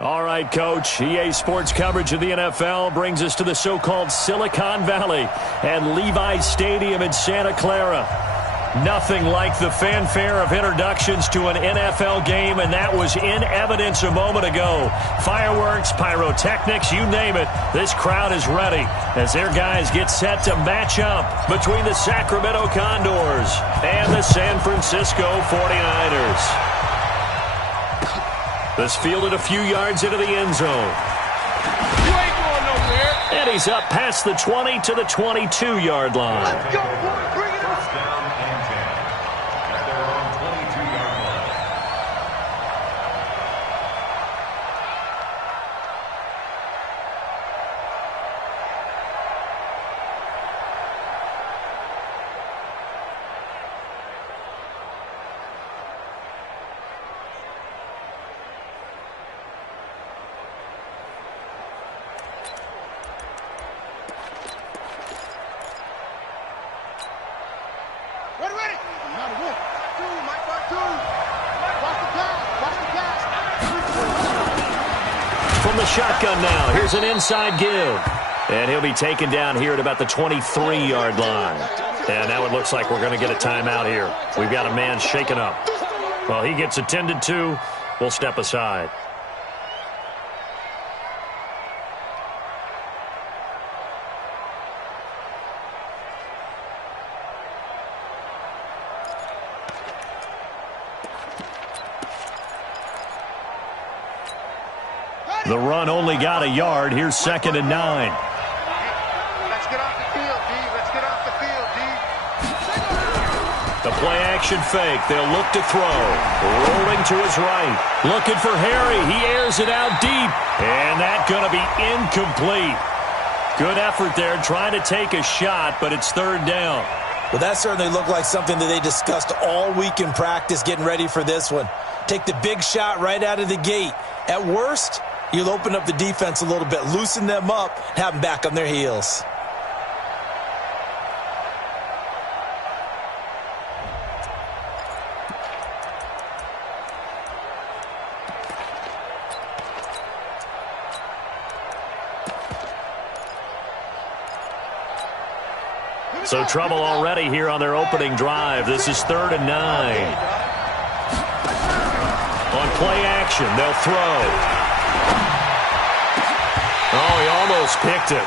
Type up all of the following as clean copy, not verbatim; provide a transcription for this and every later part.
All right, Coach. EA Sports coverage of the NFL brings us to the so-called Silicon Valley and Levi's Stadium in Santa Clara. Nothing like the fanfare of introductions to an NFL game, and that was in evidence a moment ago. Fireworks, pyrotechnics, you name it. This crowd is ready as their guys get set to match up between the Sacramento Condors and the San Francisco 49ers. This fielded a few yards into the end zone. You ain't going nowhere. And he's up past the 20 to the 22-yard line. Let's go, boys. Bring it on. First down and 10 at their own 22-yard line. From the shotgun now, here's an inside give. And he'll be taken down here at about the 23-yard line. And now it looks like we're going to get a timeout here. We've got a man shaken up. Well, he gets attended to. We'll step aside. The run only got a yard. Here's 2nd and 9. Let's get off the field, D. Let's get off the field, D. The play-action fake. They'll look to throw. Rolling to his right. Looking for Harry. He airs it out deep. And that's going to be incomplete. Good effort there trying to take a shot, but it's 3rd down. Well, that certainly looked like something that they discussed all week in practice getting ready for this one. Take the big shot right out of the gate. At worst, you'll open up the defense a little bit, loosen them up, have them back on their heels. So trouble already here on their opening drive. This is 3rd and 9. On play action, they'll throw. Oh, he almost picked it.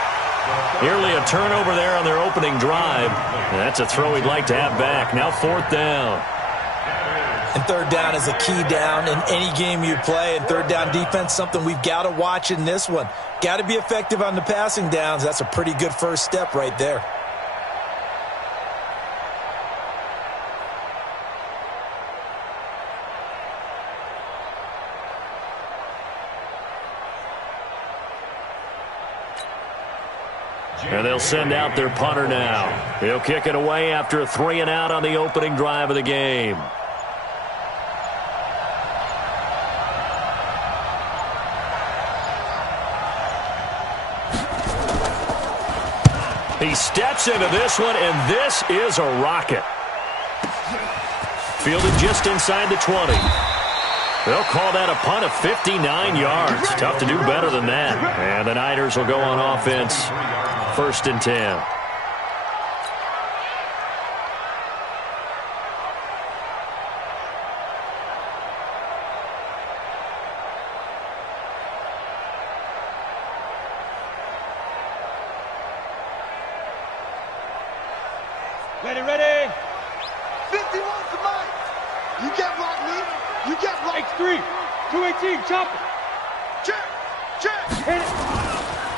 Nearly a turnover there on their opening drive. And that's a throw he'd like to have back. Now 4th down. And 3rd down is a key down in any game you play. And 3rd down defense, something we've got to watch in this one. Got to be effective on the passing downs. That's a pretty good first step right there. And they'll send out their punter now. He'll kick it away after a 3-and-out on the opening drive of the game. He steps into this one, and this is a rocket. Fielded just inside the 20. They'll call that a punt of 59 yards. Tough to do better than that. And the Niners will go on offense. 1st and 10. Ready. 51 to Mike. You get blocked, Lee. You get blocked. X3. 218. Chop it. Check. Hit it.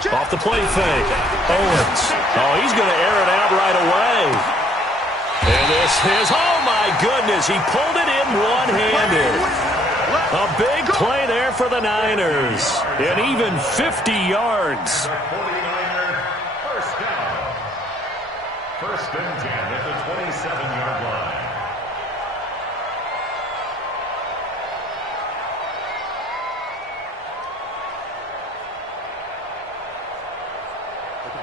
Off the play fake. Owens. Oh, he's going to air it out right away. And this is, oh my goodness, he pulled it in one-handed. A big play there for the Niners. And even 50 yards. 49er, first down. 1st and 10 at the 27-yard line.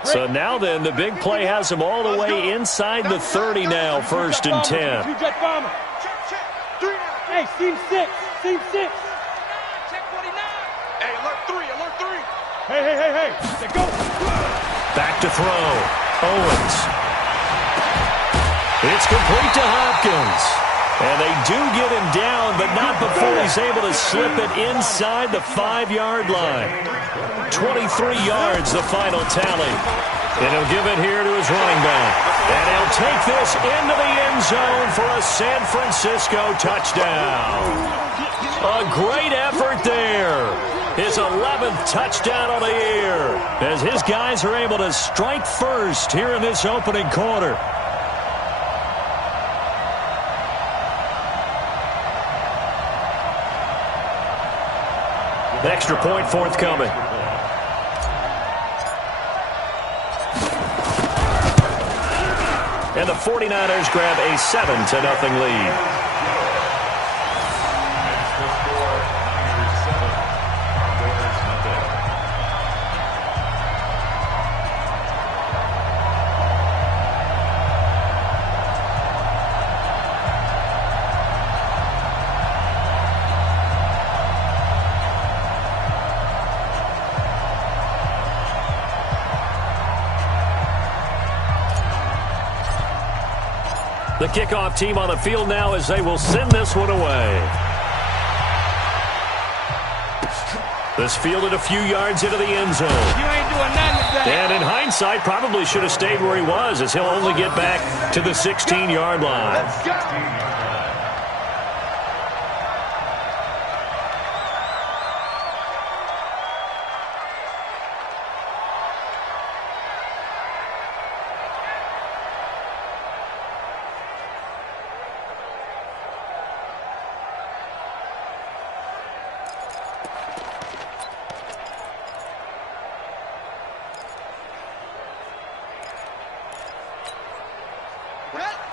So now then, the big play has him all the way inside the 30 now, 1st and 10. Two-jet bomber. Check. 3 now. Hey, seam 6. Seam 6. Check 49. Hey, 3. Hey. Let go. Back to throw. Owens. It's complete to Hopkins. And they do get him down, but not before he's able to slip it inside the 5-yard line. 23 yards, the final tally. And he'll give it here to his running back. And he'll take this into the end zone for a San Francisco touchdown. A great effort there. His 11th touchdown of the year, as his guys are able to strike first here in this opening quarter. Extra point forthcoming. And the 49ers grab a 7-0 lead. The kickoff team on the field now as they will send this one away. This fielded a few yards into the end zone. You ain't doing nothing today. And in hindsight, probably should have stayed where he was, as he'll only get back to the 16-yard line. Let's go.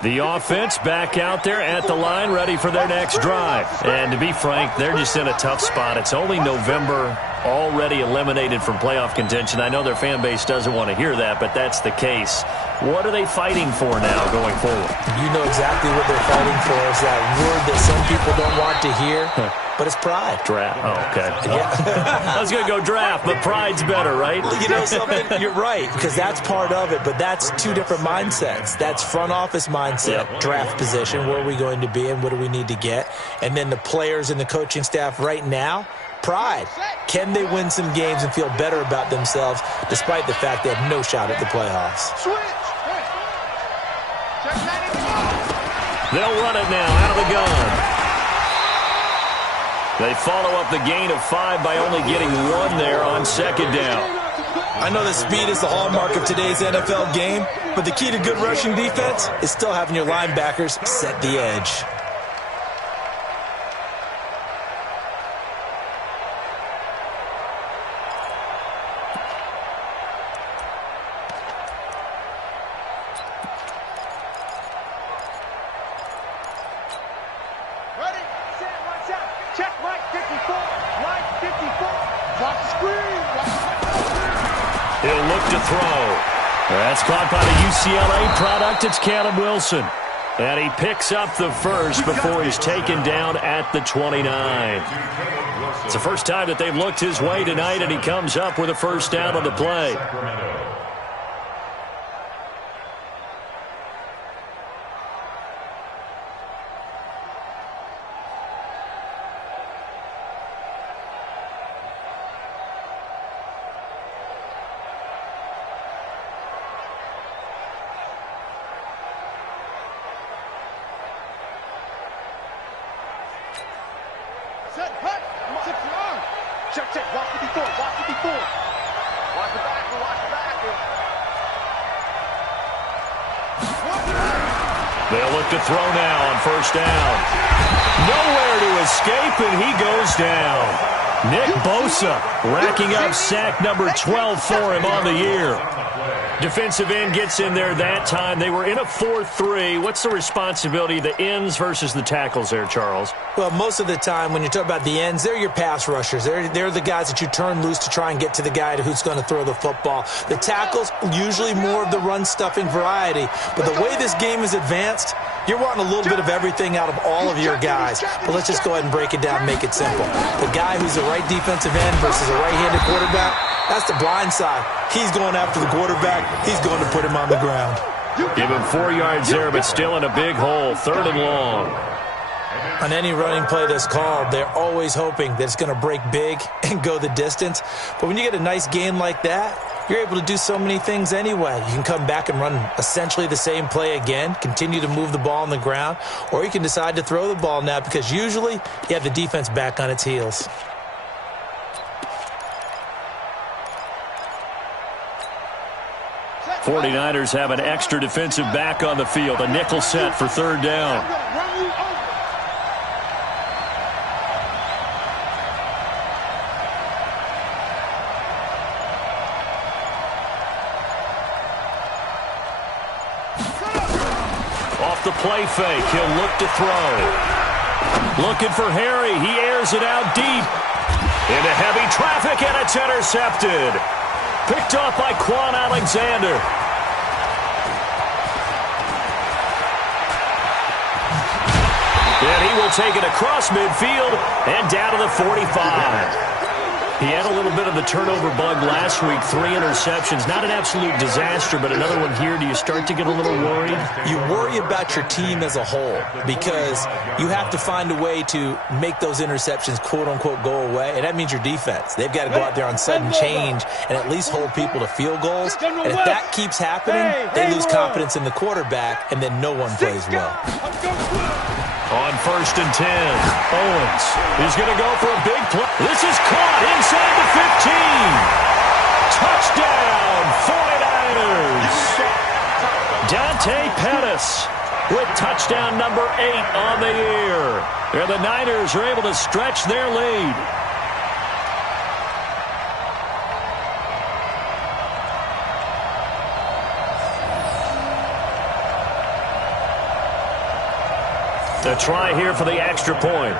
The offense back out there at the line, ready for their next drive. And to be frank, they're just in a tough spot. It's only November, already eliminated from playoff contention. I know their fan base doesn't want to hear that, but that's the case. What are they fighting for now going forward? You know exactly what they're fighting for. Is that word that some people don't want to hear, but it's pride. Draft. Oh, okay. Yeah. I was going to go draft, but pride's better, right? You know something? You're right, because that's part of it, but that's two different mindsets. That's front office mindset, draft position, where are we going to be and what do we need to get? And then the players and the coaching staff right now, pride. Can they win some games and feel better about themselves despite the fact they have no shot at the playoffs? Switch. They'll run it now out of the gun. They follow up the gain of 5 by only getting 1 there on second down. I know that speed is the hallmark of today's NFL game, but the key to good rushing defense is still having your linebackers set the edge. He'll look to throw. That's caught by the UCLA product. It's Caleb Wilson. And he picks up the first before he's taken down at the 29. It's the first time that they've looked his way tonight, and he comes up with a first down on the play. Check. Watch 54. Watch the back. They'll look to throw now on first down. Nowhere to escape, and he goes down. Nick Bosa racking up sack number 12 for him on the year. Defensive end gets in there that time. They were in a 4-3. What's the responsibility of the ends versus the tackles there, Charles? Well, most of the time when you talk about the ends, they're your pass rushers. They're the guys that you turn loose to try and get to the guy who's going to throw the football. The tackles, usually more of the run-stuffing variety. But the way this game is advanced, you're wanting a little bit of everything out of all of your guys. But let's just go ahead and break it down and make it simple. The guy who's the right defensive end versus a right-handed quarterback, that's the blind side. He's going after the quarterback. He's going to put him on the ground. Give him 4 yards there, but still in a big hole. 3rd and long. On any running play that's called, they're always hoping that it's going to break big and go the distance. But when you get a nice game like that, you're able to do so many things anyway. You can come back and run essentially the same play again, continue to move the ball on the ground, or you can decide to throw the ball now because usually you have the defense back on its heels. '49ers have an extra defensive back on the field. A nickel set for 3rd down. Off the play fake, he'll look to throw. Looking for Harry. He airs it out deep. Into heavy traffic, and it's intercepted. Picked off by Quan Alexander. And he will take it across midfield and down to the 45. He had a little bit of the turnover bug last week. 3 interceptions. Not an absolute disaster, but another one here. Do you start to get a little worried? You worry about your team as a whole because you have to find a way to make those interceptions, quote-unquote, go away, and that means your defense. They've got to go out there on sudden change and at least hold people to field goals. And if that keeps happening, they lose confidence in the quarterback, and then no one plays well. On 1st and 10, Owens is going to go for a big play. This is caught inside the 15. Touchdown, 49ers. Dante Pettis with touchdown number 8 on the year. And the Niners are able to stretch their lead. A try here for the extra point.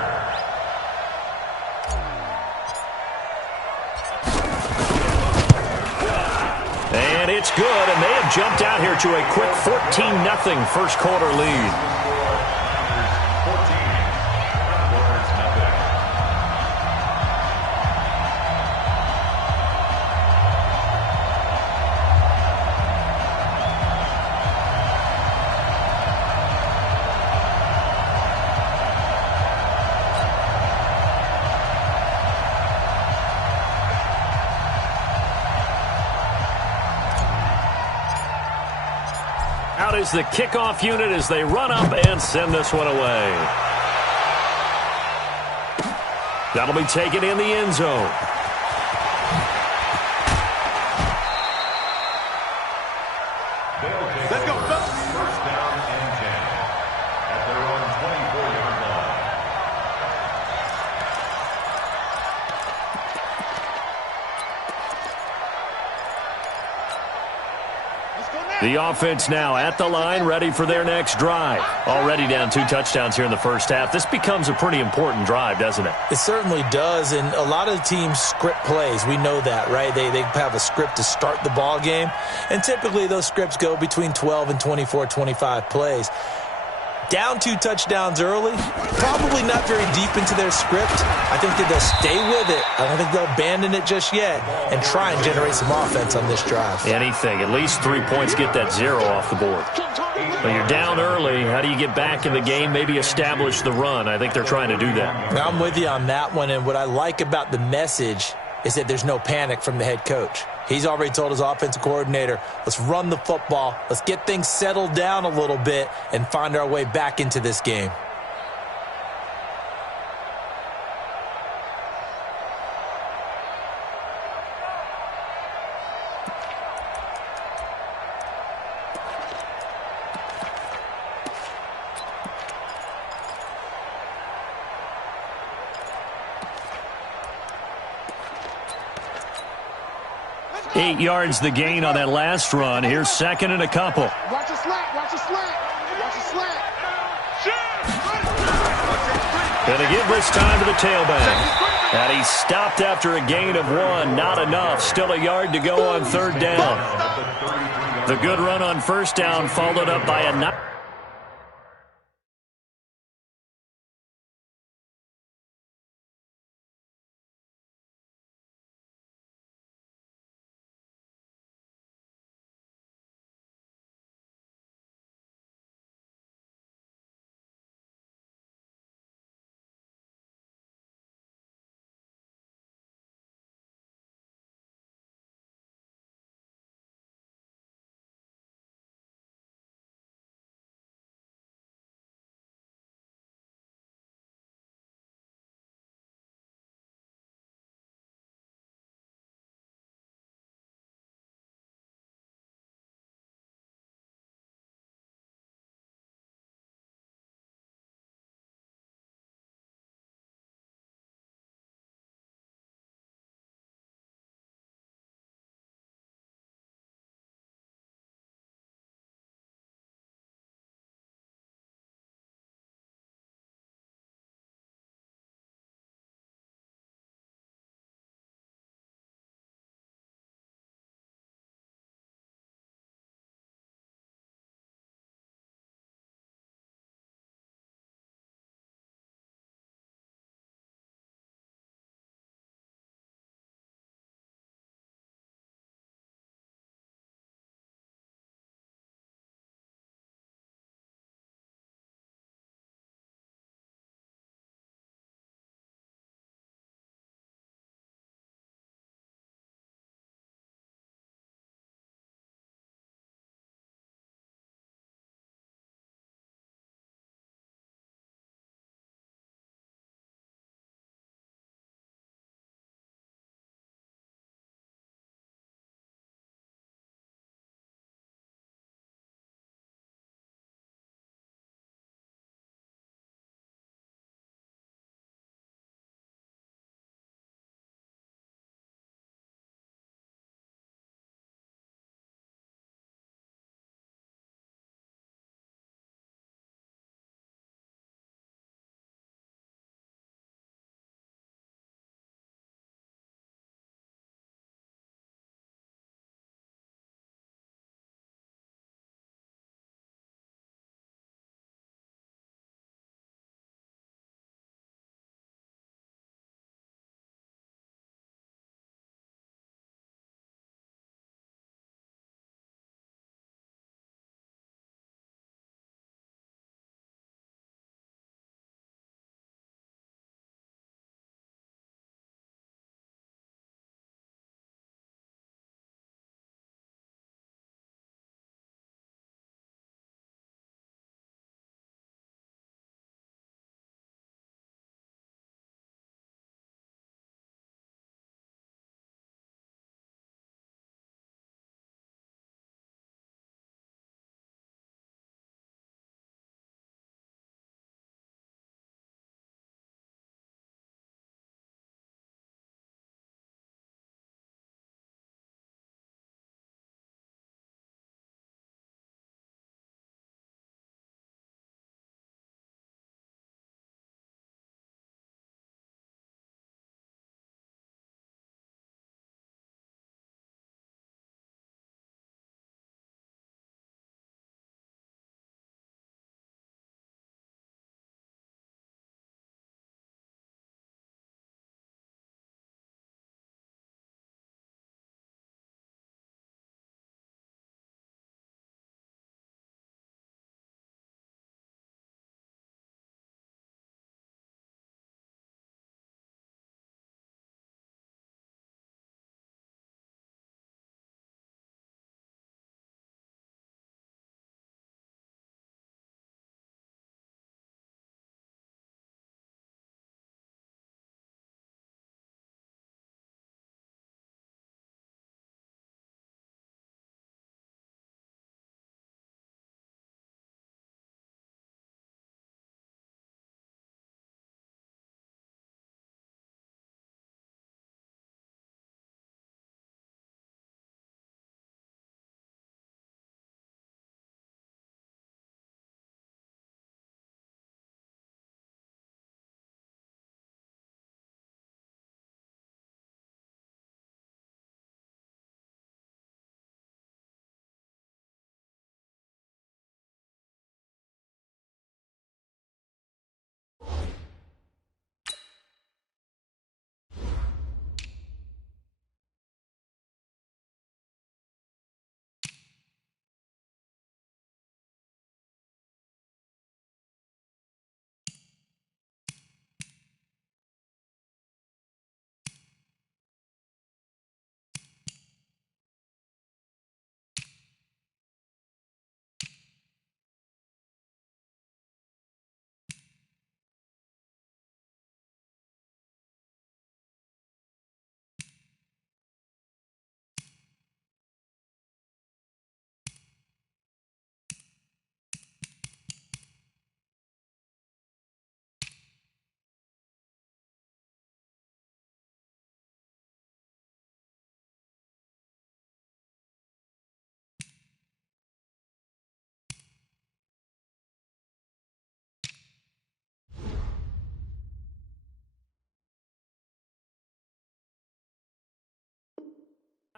And it's good, and they have jumped out here to a quick 14-0 first quarter lead. Out is the kickoff unit as they run up and send this one away. That'll be taken in the end zone. Let's go. 1st down and 10 at their own 24-yard line. The offense now at the line, ready for their next drive. Already down 2 touchdowns here in the first half. This becomes a pretty important drive, doesn't it? It certainly does, and a lot of the teams script plays. We know that, right? They have a script to start the ball game, and typically those scripts go between 12 and 24, 25 plays. Down 2 touchdowns early, probably not very deep into their script. I think that they'll stay with it. I don't think they'll abandon it just yet and try and generate some offense on this drive. Anything. At least 3 points, get that 0 off the board. But you're down early. How do you get back in the game? Maybe establish the run. I think they're trying to do that. I'm with you on that one, and what I like about the message is that there's no panic from the head coach. He's already told his offensive coordinator, let's run the football, let's get things settled down a little bit and find our way back into this game. Eight yards the gain on that last run. Here's 2nd and a couple. Watch the slant, watch the slant, watch the slant. Gonna give this time to the tailback. And he stopped after a gain of 1. Not enough. Still a yard to go on 3rd down. The good run on 1st down followed up by a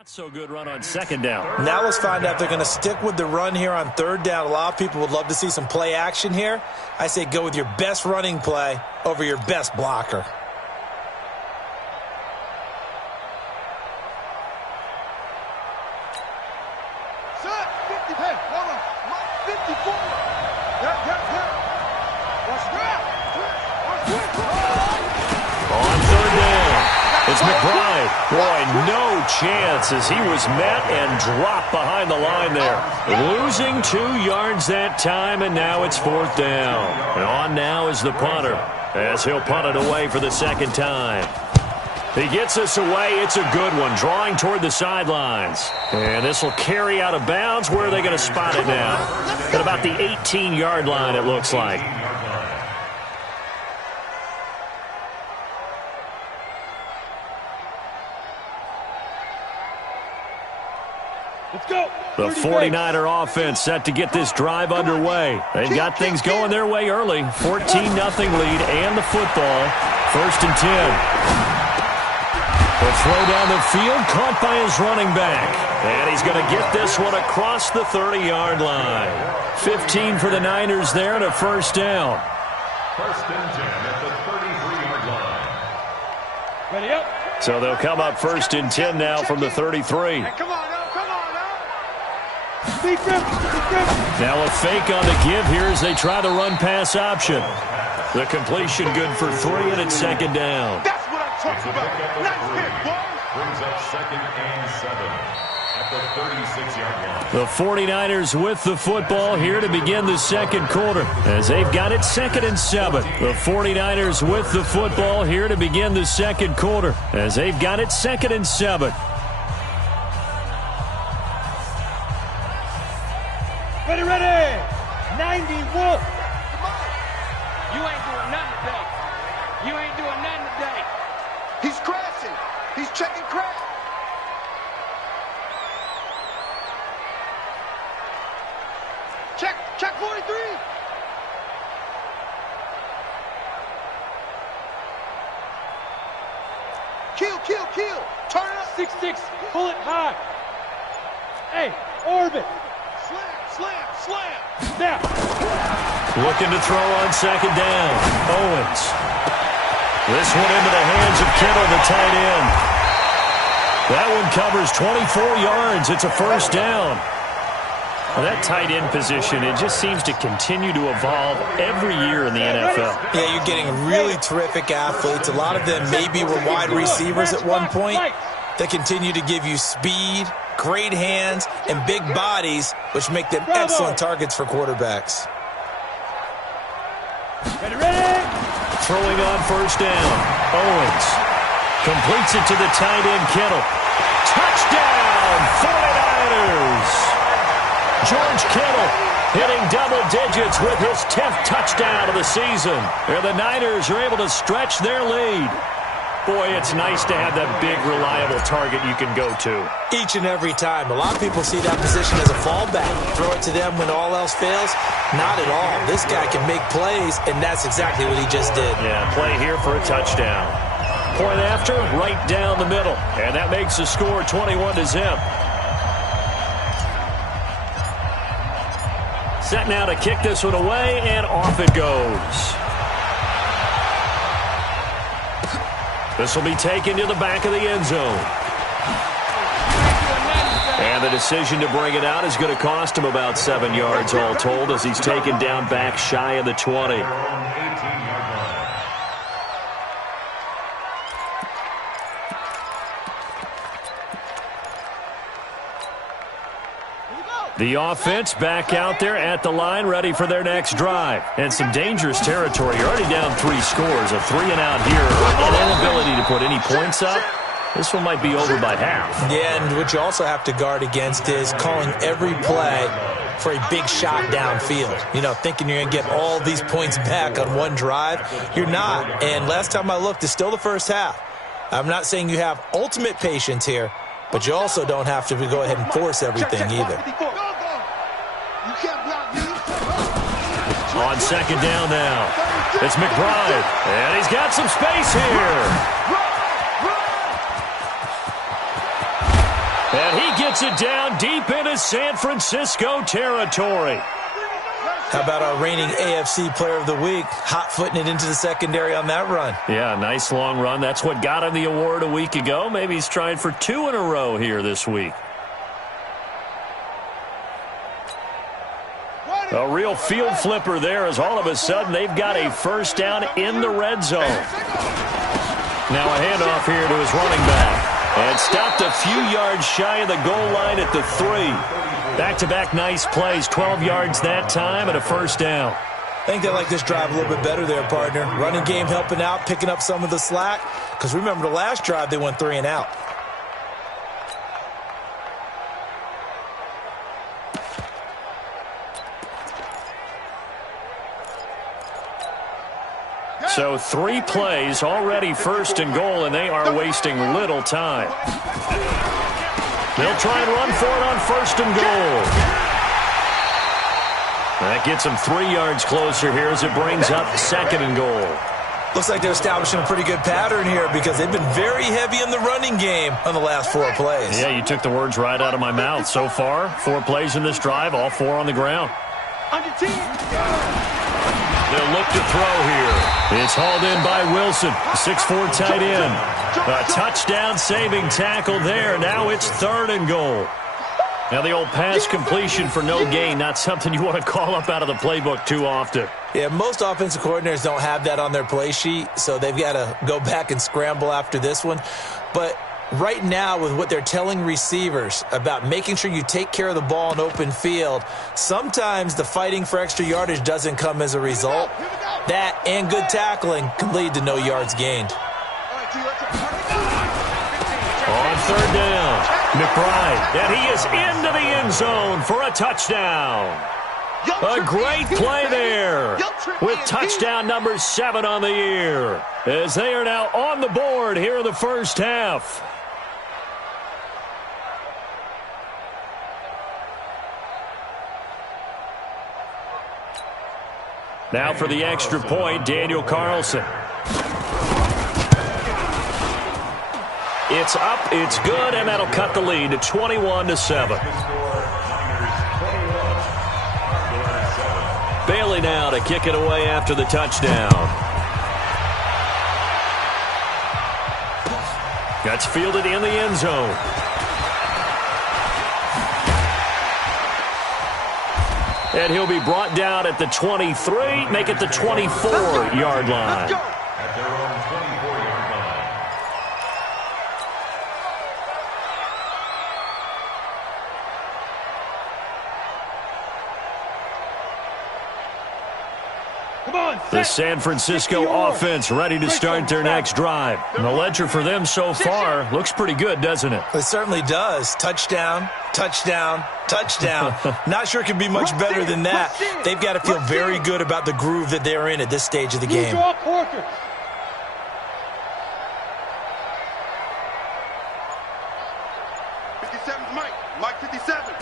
Not so good run on second down. Now let's find out if they're going to stick with the run here on third down. A lot of people would love to see some play action here. I say go with your best running play over your best blocker. Set. 50. Hey, hold on. 54. On third down, it's McBride. Boy, no chance as he was met and dropped behind the line there. Losing 2 yards that time, and now it's fourth down. And on now is the punter as he'll punt it away for the second time. He gets us away. It's a good one, drawing toward the sidelines. And this will carry out of bounds. Where are they going to spot it now? At about the 18-yard line, it looks like. Let's go. The 49er offense set to get this drive underway. They've got things going their way early. 14-0 lead and the football. First and 10. The throw down the field, caught by his running back. And he's going to get this one across the 30-yard line. 15 for the Niners there and a first down. First and 10 at the 33-yard line. Ready up. So they'll come up first and 10 now from the 33. Hey, come on now, come on now. Now a fake on the give here as they try the run-pass option. The completion good for 3, and it's second down. That's what I'm talking about. Nice hit, boy. Brings up second and 7 at the 36-yard line. The 49ers with the football here to begin the second quarter as they've got it second and 7. The 49ers with the football here to begin the second quarter as they've got it second and 7. Ready, ready. 91. You ain't doing nothing today. You ain't doing nothing today. He's crashing. He's checking crash. Check 43. Kill. Turn it up. 6-6. Pull it high. Hey, orbit. Slam. Now. Looking to throw on second down. Owens. This one into the hands of Kittle, the tight end. That one covers 24 yards. It's a first down. Well, that tight end position, it just seems to continue to evolve every year in the NFL. Yeah, you're getting really terrific athletes. A lot of them maybe were wide receivers at one point. They continue to give you speed, great hands, and big bodies, which make them excellent targets for quarterbacks. Ready. Throwing on first down. Owens completes it to the tight end, Kittle. Touchdown, 49ers! George Kittle hitting double digits with his 10th touchdown of the season. And the Niners are able to stretch their lead. Boy, it's nice to have that big, reliable target you can go to. Each and every time. A lot of people see that position as a fallback. Throw it to them when all else fails. Not at all. This guy can make plays, and that's exactly what he just did. Yeah, play here for a touchdown. Point after, right down the middle. And that makes the score 21-0. Set now to kick this one away, and off it goes. This will be taken to the back of the end zone. And the decision to bring it out is going to cost him about 7 yards all told as he's taken down back shy of the 20. The offense back out there at the line, ready for their next drive. And some dangerous territory. You're already down 3 scores. A 3-and-out here. An inability to put any points up. This one might be over by half. Yeah, and what you also have to guard against is calling every play for a big shot downfield. You know, thinking you're going to get all these points back on one drive. You're not. And last time I looked, it's still the first half. I'm not saying you have ultimate patience here, but you also don't have to go ahead and force everything either. On second down now, it's McBride, and he's got some space here. Knocks it down deep into San Francisco territory. How about our reigning AFC Player of the Week, hot-footing it into the secondary on that run? Yeah, nice long run. That's what got him the award a week ago. Maybe he's trying for 2 in a row here this week. A real field flipper there as all of a sudden they've got a first down in the red zone. Now a handoff here to his running back. And stopped a few yards shy of the goal line at the 3. Back-to-back nice plays, 12 yards that time and a first down. I think they like this drive a little bit better there, partner. Running game helping out, picking up some of the slack. Because remember the last drive, they went 3 and out. So 3 plays, already first and goal, and they are wasting little time. They'll try and run for it on first and goal. That gets them 3 yards closer here as it brings up second and goal. Looks like they're establishing a pretty good pattern here because they've been very heavy in the running game on the last 4 plays. Yeah, you took the words right out of my mouth. So far, 4 plays in this drive, all 4 on the ground. They'll look to throw here. It's hauled in by Wilson, 6'4" tight end. A touchdown saving tackle there. Now it's third and goal. Now the old pass completion for no gain, not something you want to call up out of the playbook too often. Yeah, most offensive coordinators don't have that on their play sheet, so they've got to go back and scramble after this one. But right now, with what they're telling receivers about making sure you take care of the ball in open field, sometimes the fighting for extra yardage doesn't come as a result. That and good tackling can lead to no yards gained. On third down, McBride, and he is into the end zone for a touchdown. A great play there with touchdown number 7 on the year as they are now on the board here in the first half. Now for the extra point, Daniel Carlson. It's up, it's good, and that'll cut the lead to 21-7. Bailey now to kick it away after the touchdown. That's fielded in the end zone. And he'll be brought down at the 23, make it the 24-yard line. At their own 24-yard line. The San Francisco offense ready to start their next drive. And the ledger for them so far looks pretty good, doesn't it? It certainly does. Touchdown, touchdown, touchdown. Not sure it can be much better than that. They've got to feel very good about the groove that they're in at this stage of the game. 57's Mike 57.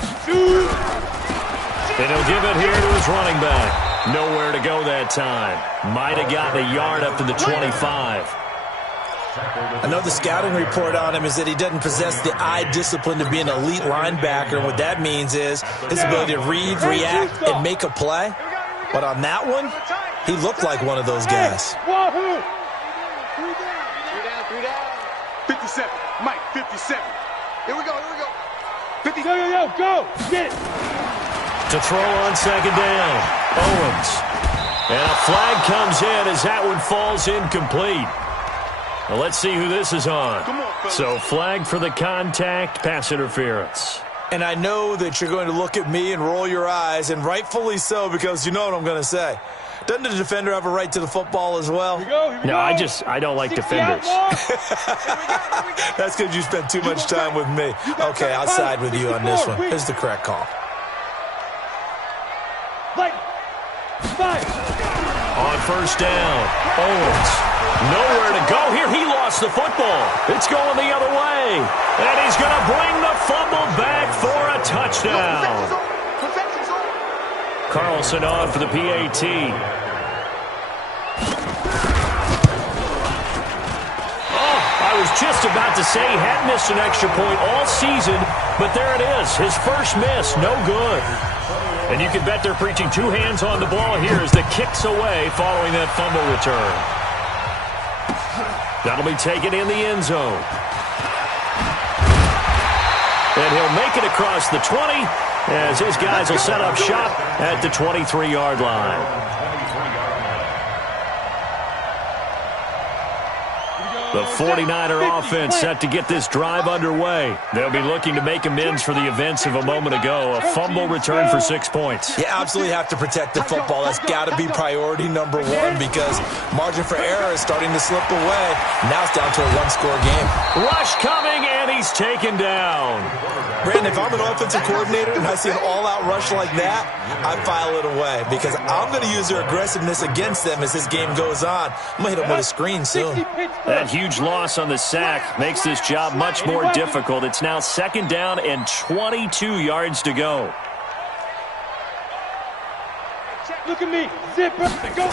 And he'll give it here to his running back. Nowhere to go that time. Might have gotten a yard up to the 25. I know the scouting report on him is that he doesn't possess the eye discipline to be an elite linebacker. And what that means is his ability to read, react, and make a play. But on that one, he looked like one of those guys. 57, Mike 57. Here we go. 50. Go. Get it. To throw on second down, Owens. And a flag comes in as that one falls incomplete. Well, let's see who this is on. So flag for the contact, pass interference. And I know that you're going to look at me and roll your eyes, and rightfully so, because you know what I'm going to say. Doesn't the defender have a right to the football as well? Here we No, go. I don't like defenders. That's because you spent too much time with me. Okay, I'll side with you on this one. Here's the correct call. On first down, Owens. Nowhere to go here. He lost the football. It's going the other way. And he's going to bring the fumble back for a touchdown. Carlson on for the PAT. Oh, I was just about to say he hadn't missed an extra point all season, but there it is. His first miss, no good. And you can bet they're preaching two hands on the ball here as the kick's away following that fumble return. That'll be taken in the end zone. And he'll make it across the 20 as his guys will set up shop at the 23-yard line. The 49er offense set to get this drive underway. They'll be looking to make amends for the events of a moment ago. A fumble return for 6 points. You absolutely have to protect the football. That's got to be priority number one because margin for error is starting to slip away. Now it's down to a one-score game. Rush coming, and he's taken down. Brandon, if I'm an offensive coordinator and I see an all-out rush like that, I file it away because I'm going to use their aggressiveness against them as this game goes on. I'm going to hit them with a screen soon. That huge loss on the sack makes this job much more difficult. It's now 2nd down and 22 yards to go. Look at me. Zip. Go.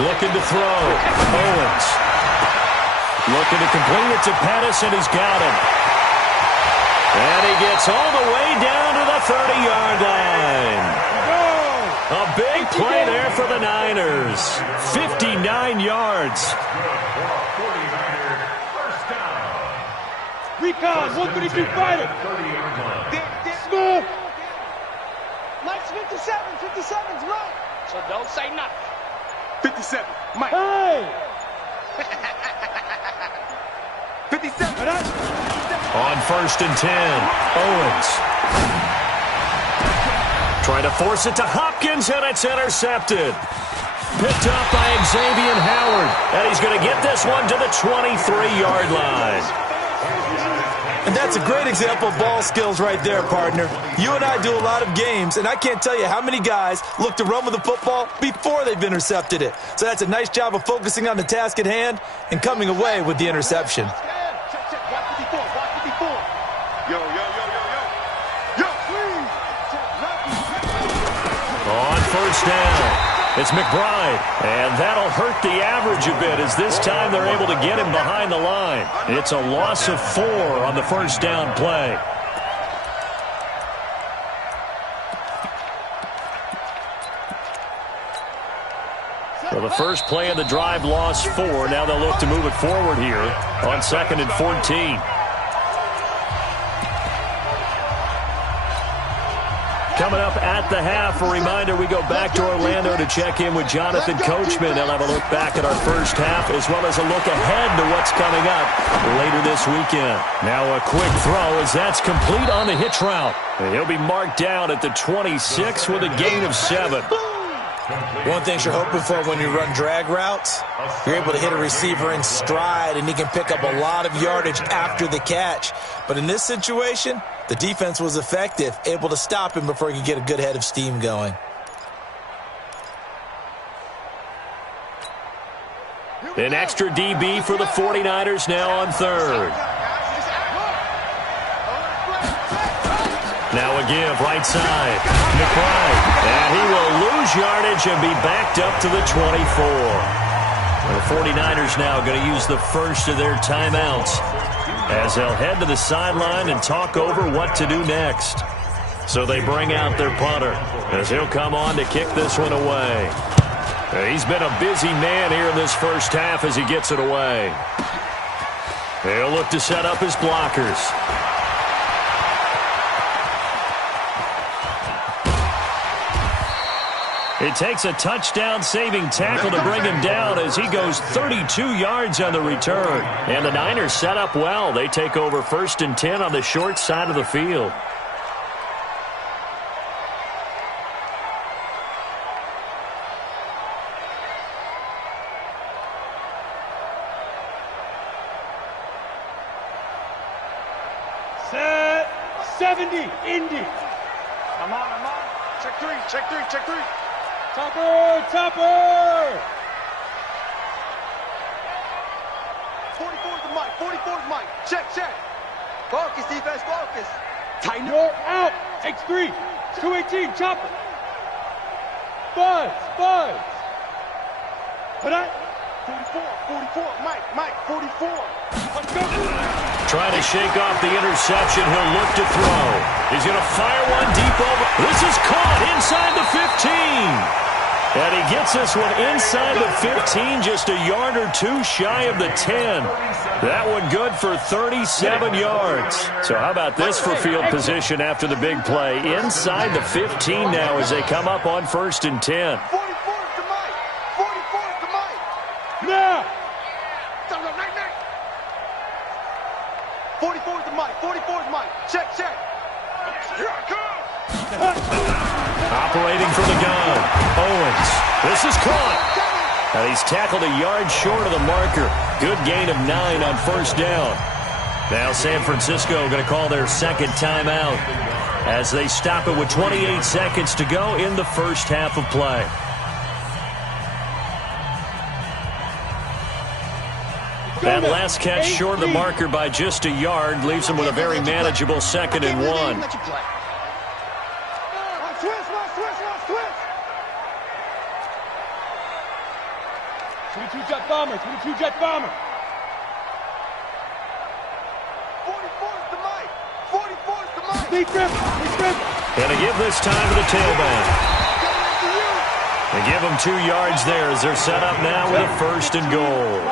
Looking to throw. Owens. Looking to complete it to Pettis, and he's got him. And he gets all the way down to the 30-yard line. A big play there for the Niners. 59 yards. Recon, 132 fighter. Smooth. Mike's 57. 57's right. So don't say nothing. 57. Mike. Hey. 57. On 1st and 10, Owens. Trying to force it to Hopkins, and it's intercepted. Picked up by Xavier Howard, and he's going to get this one to the 23-yard line. And that's a great example of ball skills right there, partner. You and I do a lot of games, and I can't tell you how many guys look to run with the football before they've intercepted it. So that's a nice job of focusing on the task at hand and coming away with the interception. On 1st down, it's McBride, and that'll hurt the average a bit as this time they're able to get him behind the line. It's a loss of 4 on the 1st down play. So the first play of the drive lost 4. Now they'll look to move it forward here on 2nd and 14. Coming up at the half, a reminder, we go back to Orlando to check in with Jonathan Coachman. They'll have a look back at our first half as well as a look ahead to what's coming up later this weekend. Now a quick throw as that's complete on the hitch route. And he'll be marked down at the 26 with a gain of 7. One thing you're hoping for when you run drag routes, you're able to hit a receiver in stride and he can pick up a lot of yardage after the catch. But in this situation, the defense was effective, able to stop him before he could get a good head of steam going. An extra DB for the 49ers now on 3rd. Now a give, right side. McBride. And he will lose yardage and be backed up to the 24. The 49ers now going to use the first of their timeouts as they'll head to the sideline and talk over what to do next. So they bring out their punter as he'll come on to kick this one away. He's been a busy man here in this first half as he gets it away. He'll look to set up his blockers. It takes a touchdown-saving tackle to bring him down as he goes 32 yards on the return. And the Niners set up well. They take over 1st and 10 on the short side of the field. Set 70, Indy. I'm on. Check three. Topper! 44's the Mike. 44's Mike. Check. Focus, defense, focus. Tighten You're out. Takes 3. 218, chopper. Buzz. Put up. 44, Mike, 44. trying to shake off the interception. He'll look to throw. He's going to fire one deep over. This is caught inside the 15. And he gets this one inside the 15, just a yard or two shy of the 10. That one good for 37 yards. So how about this for field position after the big play? Inside the 15 now as they come up on 1st and 10. 44 to Mike. 44 to Mike. Now. 44 to Mike. 44 to Mike. Check. Here I come. Operating from the gun, Owens. This is caught. And he's tackled a yard short of the marker. Good gain of 9 on 1st down. Now San Francisco going to call their second timeout as they stop it with 28 seconds to go in the first half of play. That last catch short of the marker by just a yard leaves them with a very manageable 2nd and 1. Bomber, 22-jet bomber. 44 to Mike. 44 to Mike. Stay grip. And to give this time to the tailback. They give them 2 yards there as they're set up now with a 1st and goal.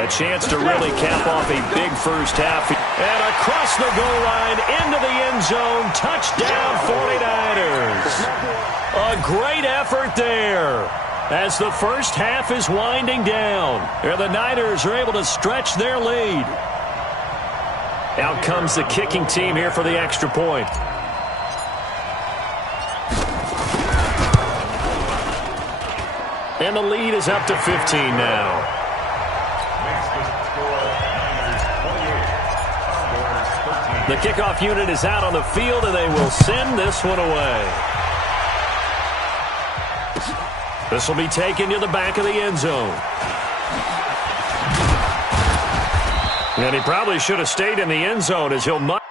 A chance to really cap off a big first half. And across the goal line into the end zone. Touchdown 49ers. A great effort there as the first half is winding down. And the Niners are able to stretch their lead. Out comes the kicking team here for the extra point. And the lead is up to 15 now. The kickoff unit is out on the field, and they will send this one away. This will be taken to the back of the end zone. And he probably should have stayed in the end zone as he'll not.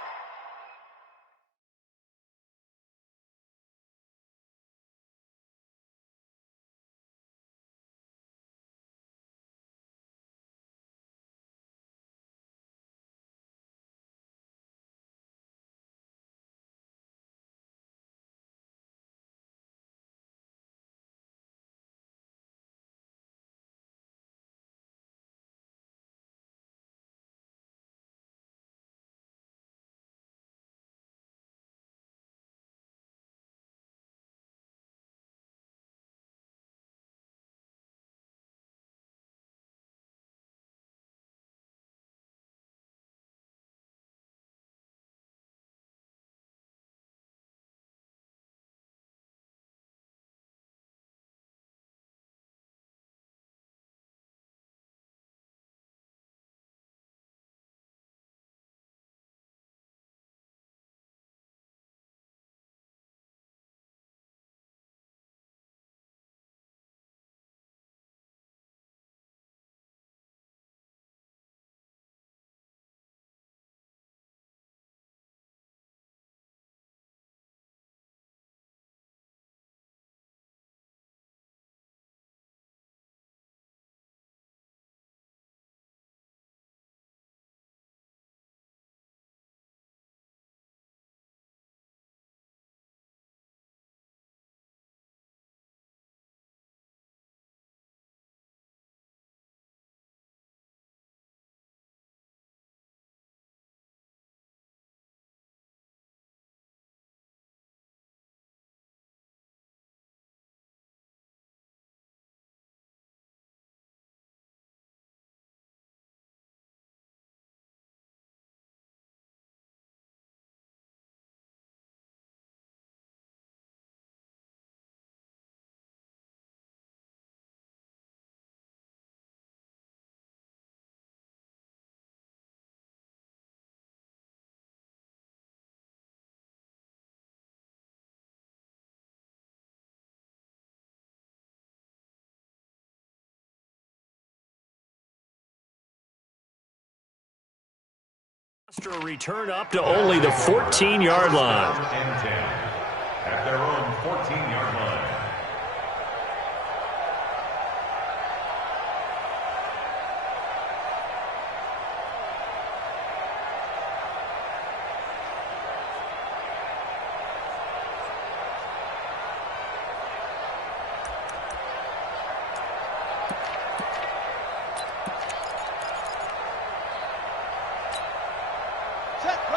A return up to only the 14-yard line. At their own 14-yard line.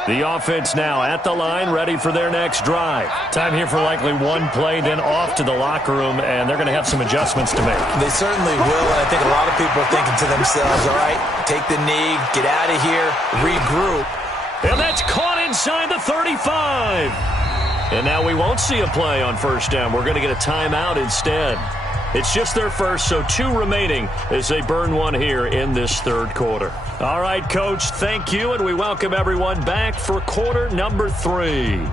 The offense now at the line, ready for their next drive. Time here for likely one play, then off to the locker room, and they're going to have some adjustments to make. They certainly will, and I think a lot of people are thinking to themselves, all right, take the knee, get out of here, regroup. And that's caught inside the 35. And now we won't see a play on first down. We're going to get a timeout instead. It's just their first, so 2 remaining as they burn one here in this third quarter. All right, Coach, thank you, and we welcome everyone back for quarter number 3.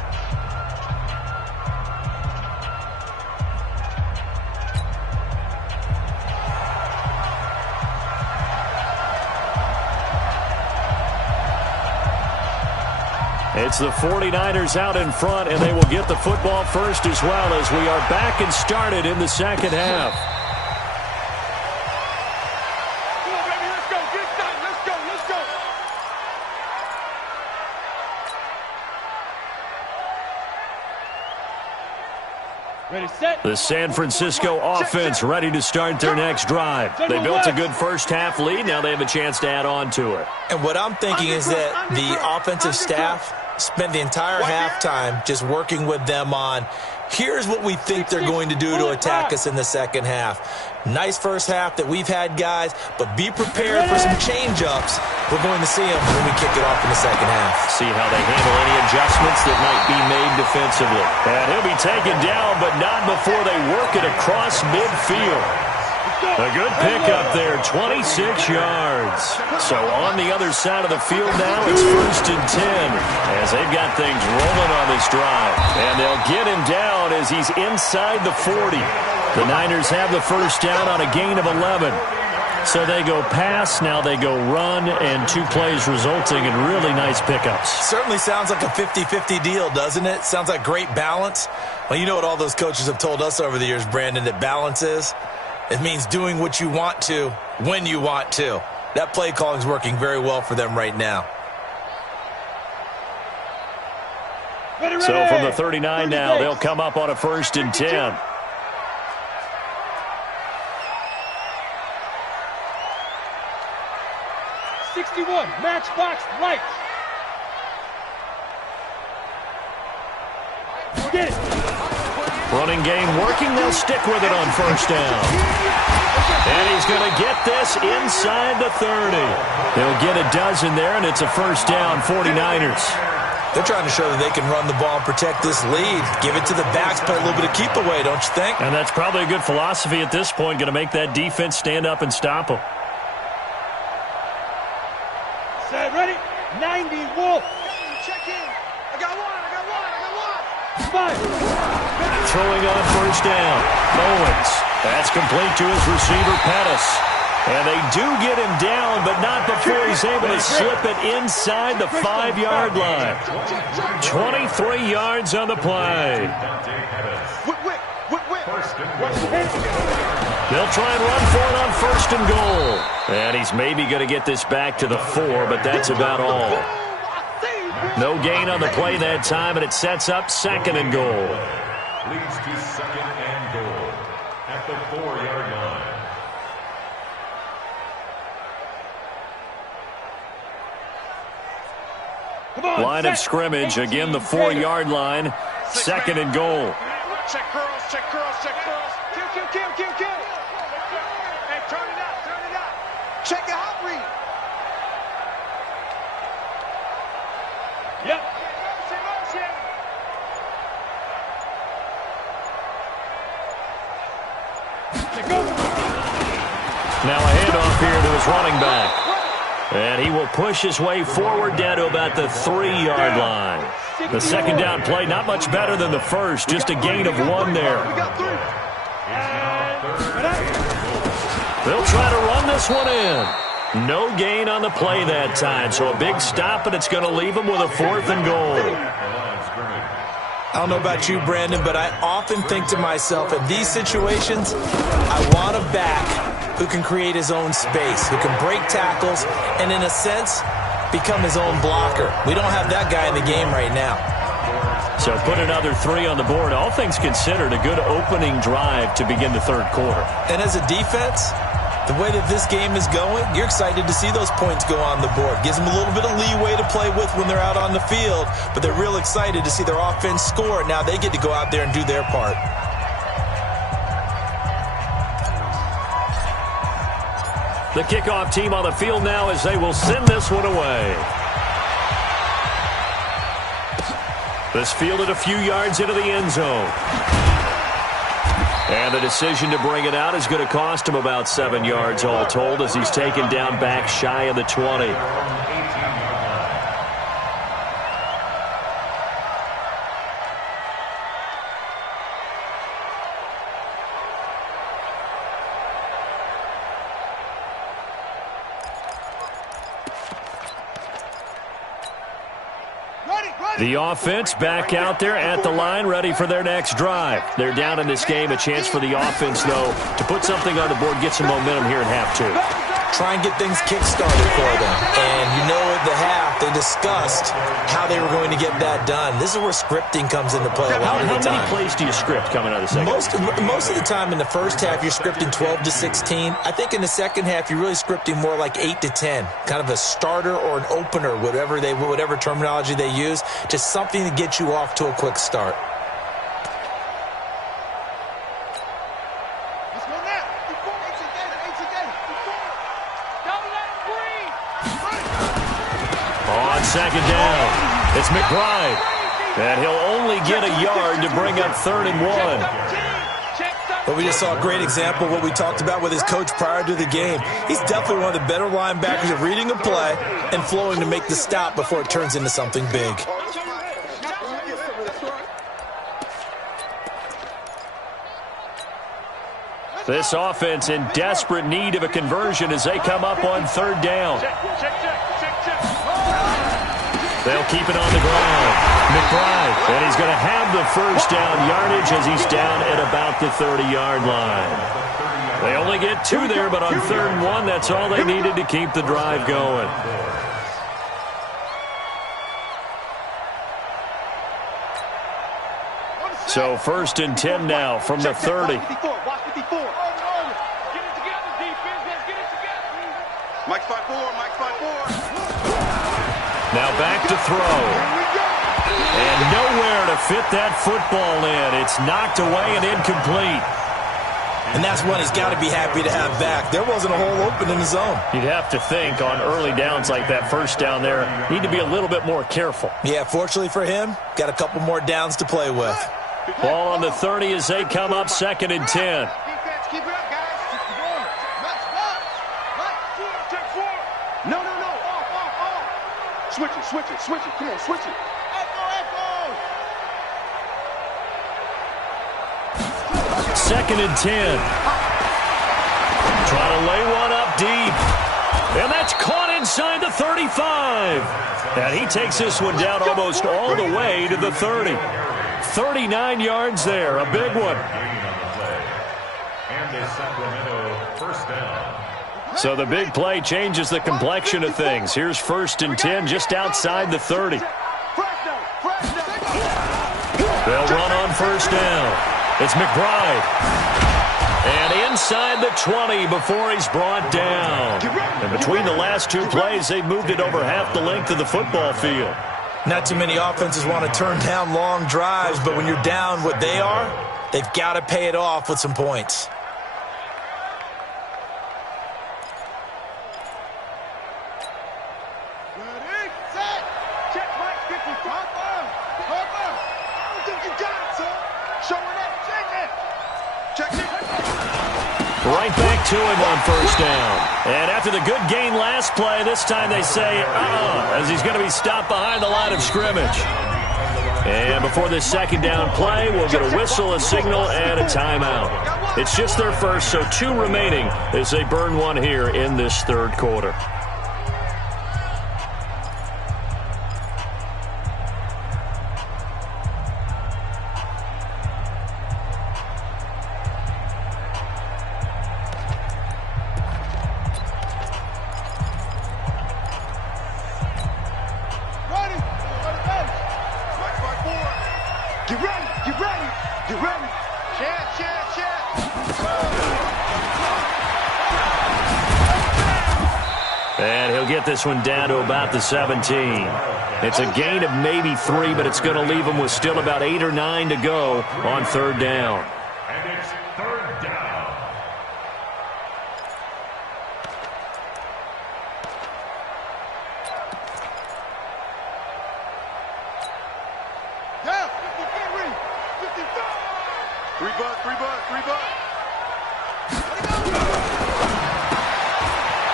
It's the 49ers out in front, and they will get the football first as well as we are back and started in the second half. Come on, baby, let's go. Get it done. Let's go. Let's go. Ready, set. The San Francisco offense ready to start their next drive. They built a good first half lead. Now they have a chance to add on to it. And what I'm thinking is that the offensive staff spent the entire halftime just working with them on, here's what we think they're going to do to attack us in the second half. Nice first half that we've had, guys, but be prepared for some change-ups. We're going to see them when we kick it off in the second half. See how they handle any adjustments that might be made defensively. And he'll be taken down, but not before they work it across midfield. A good pickup there, 26 yards. So on the other side of the field now, it's 1st and 10 as they've got things rolling on this drive. And they'll get him down as he's inside the 40. The Niners have the first down on a gain of 11. So they go pass, now they go run, and 2 plays resulting in really nice pickups. Certainly sounds like a 50-50 deal, doesn't it? Sounds like great balance. Well, you know what all those coaches have told us over the years, Brandon, that balance is? It means doing what you want to when you want to. That play calling is working very well for them right now. Ready, So ready. from the 39 now, they'll come up on a 1st and 10. Matchbox lights. Get it. Running game working. They'll stick with it on first down. And he's going to get this inside the 30. He'll get a dozen there, and it's a first down, 49ers. They're trying to show that they can run the ball and protect this lead. Give it to the backs, play a little bit of keep away, don't you think? And that's probably a good philosophy at this point, going to make that defense stand up and stop them. Set, ready. 90, Wolf. Check in. I got one. Five. Throwing on first down. Owens. That's complete to his receiver, Pettis. And they do get him down, but not before he's able to slip it inside the 5-yard line. 23 yards on the play. They'll try and run for it on first and goal. And he's maybe going to get this back to the 4, but that's about all. No gain on the play that time, and it sets up 2nd and goal. Leads to 2nd and goal at the 4-yard line. Line of scrimmage, again the 4-yard line, 2nd and goal. Check curls, check curls, check curls. Kill. Hey, turn it out. Check your hot read. Yep. Now a handoff here to his running back. And he will push his way forward down to about the 3-yard line. The second down play, not much better than the first, just a gain of 1 there. They'll try to run this one in. No gain on the play that time, so a big stop, and it's going to leave them with a 4th and goal. I don't know about you, Brandon, but I often think to myself, in these situations, I want a back who can create his own space, who can break tackles, and in a sense, become his own blocker. We don't have that guy in the game right now. So put another 3 on the board. All things considered, a good opening drive to begin the third quarter. And as a defense, The way that this game is going, you're excited to see those points go on the board. Gives them a little bit of leeway to play with when they're out on the field, but they're real excited to see their offense score. Now they get to go out there and do their part. The kickoff team on the field now as they will send this one away. This fielded a few yards into the end zone. And the decision to bring it out is going to cost him about 7 yards all told as he's taken down back shy of the 20. The offense back out there at the line, ready for their next drive. They're down in this game. A chance for the offense, though, to put something on the board, get some momentum here in half two. Try and get things kick-started for them. And you know at the half, they discussed how they were going to get that done. This is where scripting comes into play a lot of the time. How many plays do you script coming out of the second? Most of the time in the first half, you're scripting 12 to 16. I think in the second half, you're really scripting more like 8 to 10. Kind of a starter or an opener, whatever terminology they use. Just something to get you off to a quick start. On second down, it's McBride. And he'll only get a yard to bring up 3rd and 1. But we just saw a great example of what we talked about with his coach prior to the game. He's definitely one of the better linebackers at reading a play and flowing to make the stop before it turns into something big. This offense in desperate need of a conversion as they come up on 3rd down. They'll keep it on the ground. McBride, and he's going to have the first down yardage as he's down at about the 30-yard line. They only get 2 there, but on 3rd and 1, that's all they needed to keep the drive going. So 1st and 10 now from the 30. Now back to throw. And nowhere to fit that football in. It's knocked away and incomplete. And that's one he's got to be happy to have back. There wasn't a hole open in the zone. You'd have to think on early downs like that first down there, need to be a little bit more careful. Yeah, fortunately for him, got a couple more downs to play with. Ball on the 30 as they come up 2nd and 10. Switch it. Come on, switch it. Second and 10. Trying to lay one up deep. And that's caught inside the 35. And he takes this one down almost all the way to the 30. 39 yards there, a big one. And a Sacramento first down. So the big play changes the complexion of things. Here's 1st and 10 just outside the 30. They'll run on 1st down. It's McBride. And inside the 20 before he's brought down. And between the last 2 plays, they've moved it over half the length of the football field. Not too many offenses want to turn down long drives, but when you're down what they are, they've got to pay it off with some points. Right back to him on 1st down. And after the good gain last play, this time they say, as he's going to be stopped behind the line of scrimmage. And before this 2nd down play, we'll get a whistle, a signal, and a timeout. It's just their first, so 2 remaining as they burn one here in this 3rd quarter. They'll get this one down to about the 17. It's a gain of maybe 3, but it's going to leave them with still about 8 or 9 to go on 3rd down. And it's 3rd down. Yeah, 55. 3 bucks, 3 bucks, 3 bucks.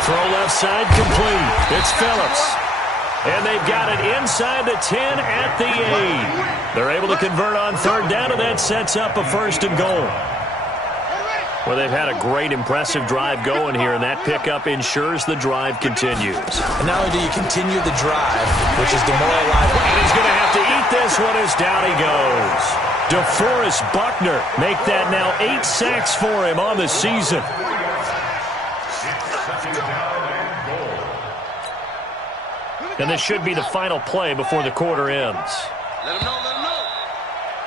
Throw left side complete. It's Phillips. And they've got it inside the 10 at the 8. They're able to convert on 3rd down, and that sets up a 1st and goal. Well, they've had a great, impressive drive going here, and that pickup ensures the drive continues. And not only do you continue the drive, which is demoralizing. And he's going to have to eat this one as down he goes. DeForest Buckner make that now 8 sacks for him on the season. And this should be the final play before the quarter ends. Let him know, let him know.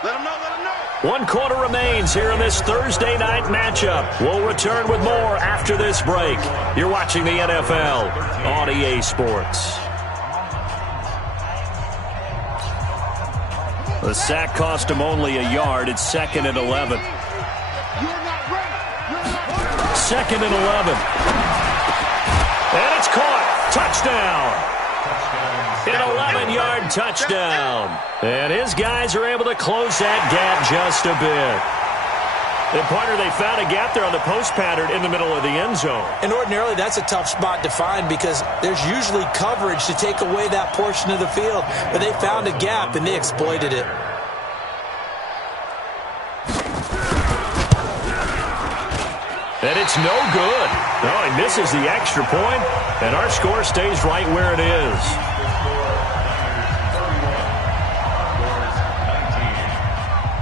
Let him know, let him know. 1 quarter remains here in this Thursday night matchup. We'll return with more after this break. You're watching the NFL on EA Sports. The sack cost him only a yard. It's 2nd and 11. 2nd and 11. And it's caught. Touchdown. An 11-yard touchdown. And his guys are able to close that gap just a bit. And, partner, they found a gap there on the post pattern in the middle of the end zone. And ordinarily, that's a tough spot to find because there's usually coverage to take away that portion of the field. But they found a gap, and they exploited it. And it's no good. No, he misses the extra point, and our score stays right where it is.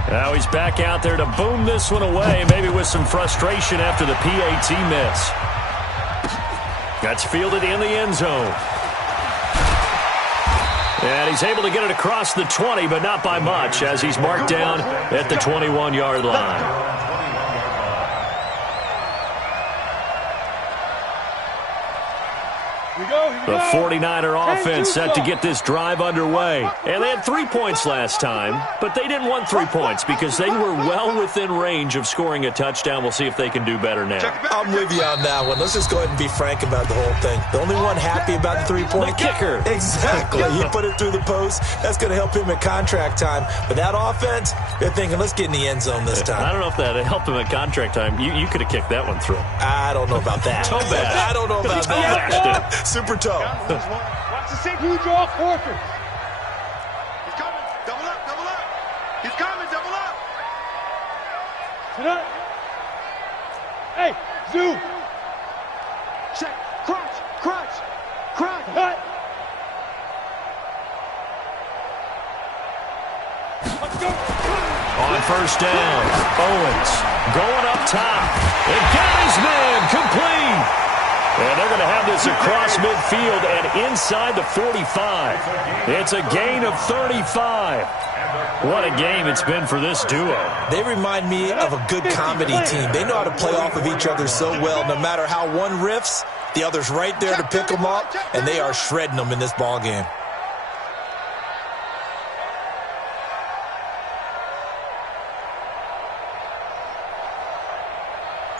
Now he's back out there to boom this one away, maybe with some frustration after the PAT miss. That's fielded in the end zone. And he's able to get it across the 20, but not by much, as he's marked down at the 21-yard line. The 49er offense set to get this drive underway. And they had 3 points last time, but they didn't want 3 points because they were well within range of scoring a touchdown. We'll see if they can do better now. I'm with you on that one. Let's just go ahead and be frank about the whole thing. The only one happy about the 3-point kicker. Exactly. He put it through the post. That's going to help him at contract time. But that offense, they're thinking, let's get in the end zone this time. I don't know if that helped him at contract time. You could have kicked that one through. I don't know about that. Toe bash. I don't know about that. Super toe. Watch the safety. Who draw quarter. He's coming. Double up, double up. He's coming, double up. Tonight. Hey, zoom. Check. Crunch, crunch, crunch. Cut. Let's go. On 1st down, Owens going up top. And got his man complete. And they're going to have this across midfield and inside the 45. It's a gain of 35. What a game it's been for this duo. They remind me of a good comedy team. They know how to play off of each other so well. No matter how one riffs, the other's right there to pick them up, and they are shredding them in this ball game.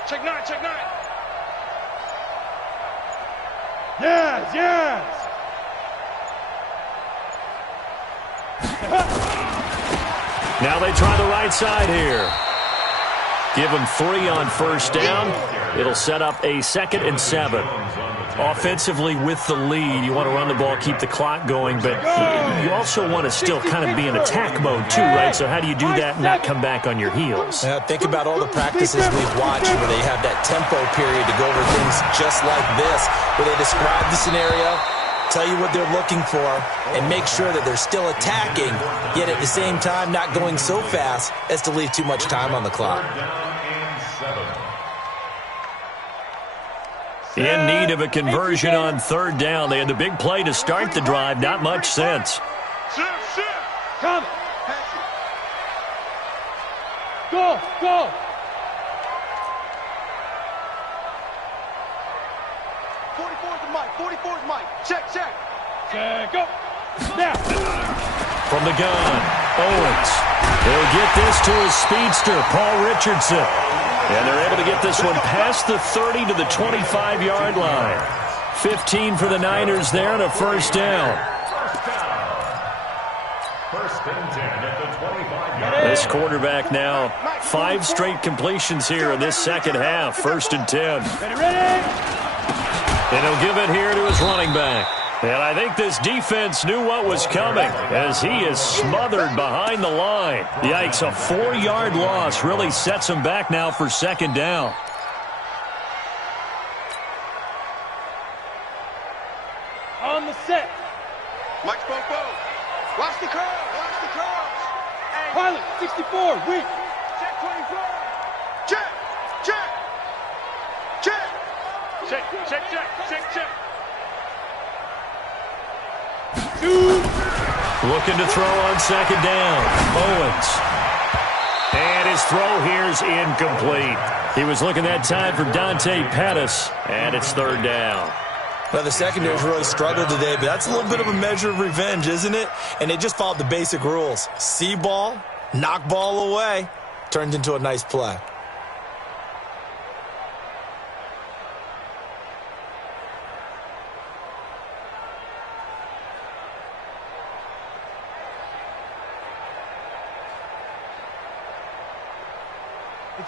Check 9, check 9. Yes, yes. Now they try the right side here. Give them 3 on 1st down. It'll set up a 2nd and 7. Offensively with the lead, you want to run the ball, keep the clock going, but you also want to still kind of be in attack mode too, right? So how do you do that and not come back on your heels? Think about all the practices we've watched where they have that tempo period to go over things just like this, where they describe the scenario, tell you what they're looking for, and make sure that they're still attacking, yet at the same time not going so fast as to leave too much time on the clock. In need of a conversion on 3rd down. They had the big play to start the drive. Not much sense. Come. Go, go. 44 is the mic. 44 is Mike. Check, check. Check, go. Now. From the gun, Owens. He'll get this to his speedster, Paul Richardson. And they're able to get this one past the 30 to the 25-yard line. 15 for the Niners there and a first down. First and 10 at the 25-yard line. This quarterback now 5 straight completions here in this second half. First and 10. Ready? And he'll give it here to his running back. And I think this defense knew what was coming as he is smothered behind the line. Yikes, a 4-yard loss really sets him back now for second down. On the set. Mike's both. Watch the curve. Watch the curve. Hey. Pilot, 64, weak. Check 24. Check. Check. Check. Check, check, check, check, check. Looking to throw on second down. Owens. And his throw here's incomplete. He was looking that time for Dante Pettis, and it's third down. Well, the secondary's really struggled today, but that's a little bit of a measure of revenge, isn't it? And they just followed the basic rules. See ball, knock ball away, turned into a nice play.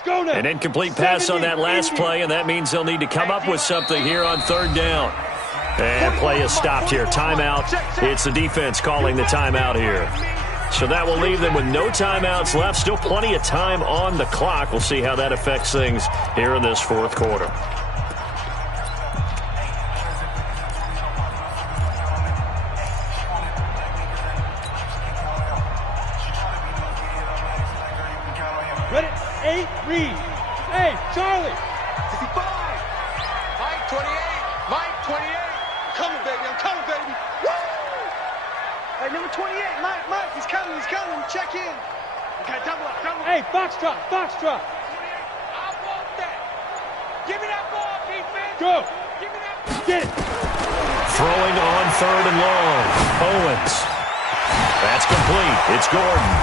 An incomplete pass on that last play, and that means they'll need to come up with something here on third down. And play is stopped here. Timeout. It's the defense calling the timeout here. So that will leave them with no timeouts left. Still plenty of time on the clock. We'll see how that affects things here in this fourth quarter. Ready? 8, read. Hey, Charlie. 65. Mike 28. Mike 28. I'm coming, baby. I'm coming, baby. Woo! Hey, number 28. Mike. He's coming. Check in. Okay, double up. Hey, Foxtrot. I want that. Give me that ball, defense. Go. Give me that ball. Get it. Throwing on third and long. Owens. That's complete. It's Gordon.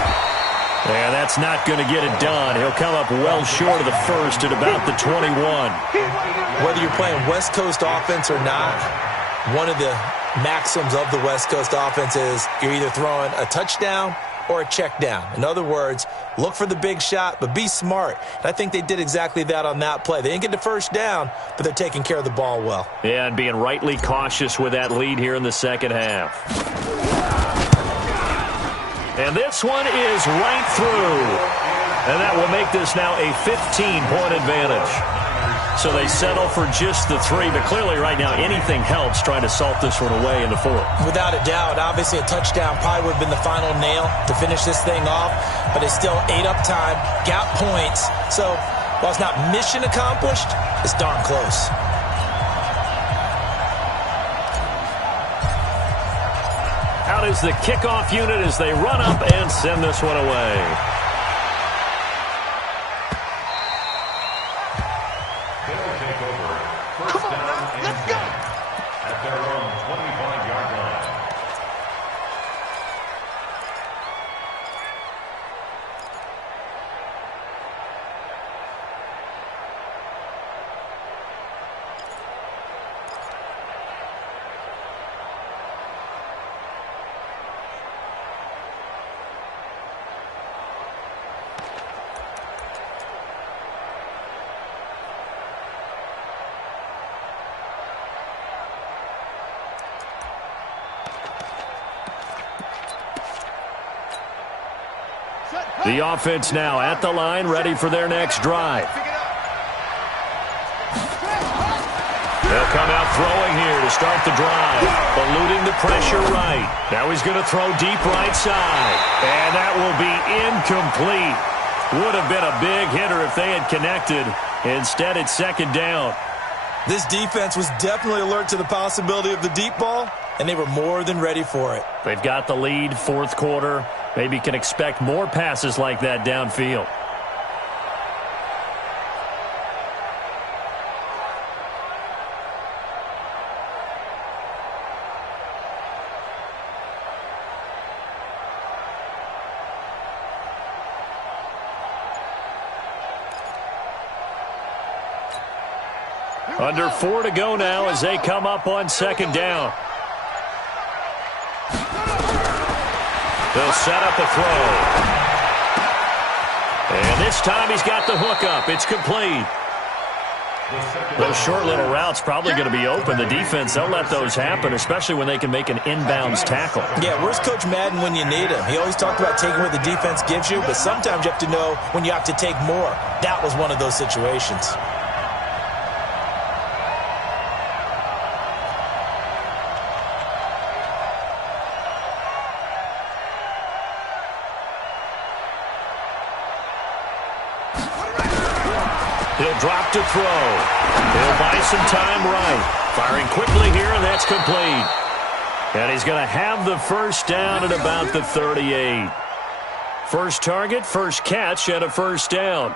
And that's not going to get it done. He'll come up well short of the first at about the 21. Whether you're playing West Coast offense or not, one of the maxims of the West Coast offense is you're either throwing a touchdown or a check down. In other words, look for the big shot, but be smart. And I think they did exactly that on that play. They didn't get the first down, but they're taking care of the ball well. Yeah, and being rightly cautious with that lead here in the second half. And this one is right through. And that will make this now a 15-point advantage. So they settle for just the 3, but clearly right now anything helps trying to salt this one away in the fourth. Without a doubt, obviously a touchdown probably would have been the final nail to finish this thing off, but it's still 8 up time, got points. So while it's not mission accomplished, it's darn close. Out is the kickoff unit as they run up and send this one away. They'll take over. First down and 10 at their own 25-yard line. The offense now at the line, ready for their next drive. They'll come out throwing here to start the drive. Eluding the pressure right. Now he's going to throw deep right side. And that will be incomplete. Would have been a big hitter if they had connected. Instead, it's second down. This defense was definitely alert to the possibility of the deep ball, and they were more than ready for it. They've got the lead, fourth quarter. Maybe can expect more passes like that downfield. Under 4 to go now as they come up on second down. They'll set up a throw. And this time he's got the hook up. It's complete. Those short little routes probably going to be open. The defense, they'll let those happen, especially when they can make an inbounds tackle. Yeah, where's Coach Madden when you need him? He always talked about taking what the defense gives you, but sometimes you have to know when you have to take more. That was one of those situations. He'll drop to throw. He'll buy some time right. Firing quickly here, and that's complete. And he's going to have the first down at about the 38. First target, first catch, and a first down.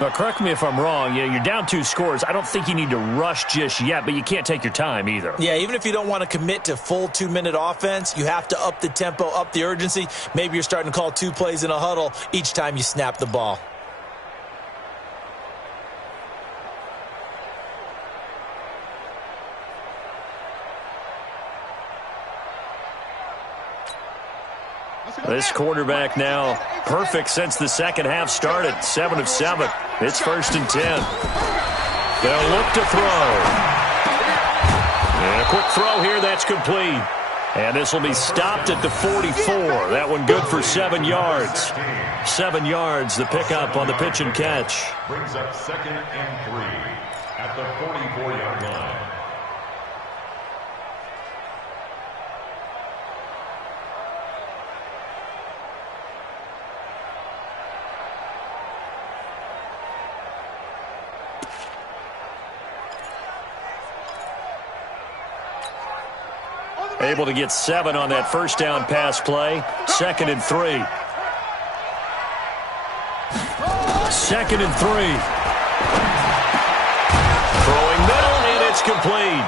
Now, correct me if I'm wrong. You're down 2 scores. I don't think you need to rush just yet, but you can't take your time either. Yeah, even if you don't want to commit to full 2-minute offense, you have to up the tempo, up the urgency. Maybe you're starting to call 2 plays in a huddle each time you snap the ball. This quarterback now perfect since the second half started. 7 of 7. It's 1st and 10. They'll look to throw. And a quick throw here. That's complete. And this will be stopped at the 44. That one good for 7 yards. 7 yards, the pickup on the pitch and catch. Brings up 2nd and 3 at the 44-yard line. Able to get 7 on that first down pass play. 2nd and 3. 2nd and 3. Throwing middle, and it's complete.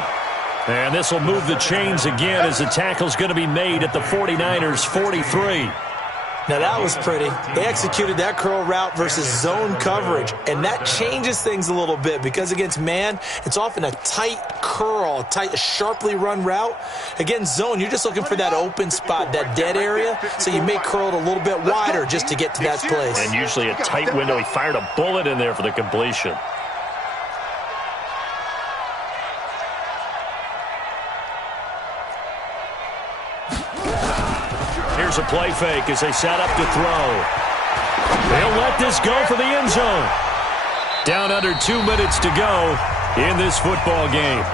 And this will move the chains again as the tackle's going to be made at the 49ers' 43. Now, that was pretty. They executed that curl route versus zone coverage, and that changes things a little bit because against man, it's often a tight curl, a sharply run route. Against zone, you're just looking for that open spot, that dead area, so you may curl it a little bit wider just to get to that place. And usually a tight window. He fired a bullet in there for the completion. Here's a play fake as they set up to throw. They'll let this go for the end zone. Down under 2 minutes to go in this football game.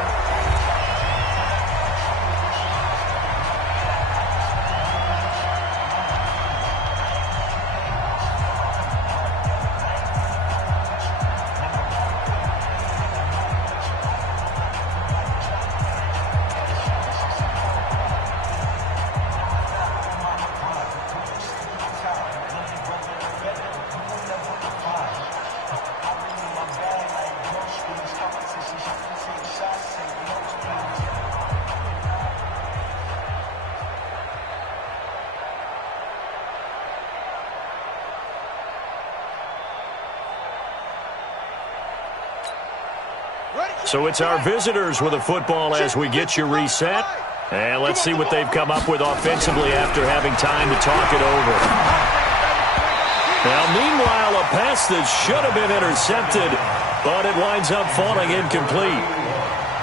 So it's our visitors with a football as we get you reset. And let's see what they've come up with offensively after having time to talk it over. Now, meanwhile, a pass that should have been intercepted, but it winds up falling incomplete.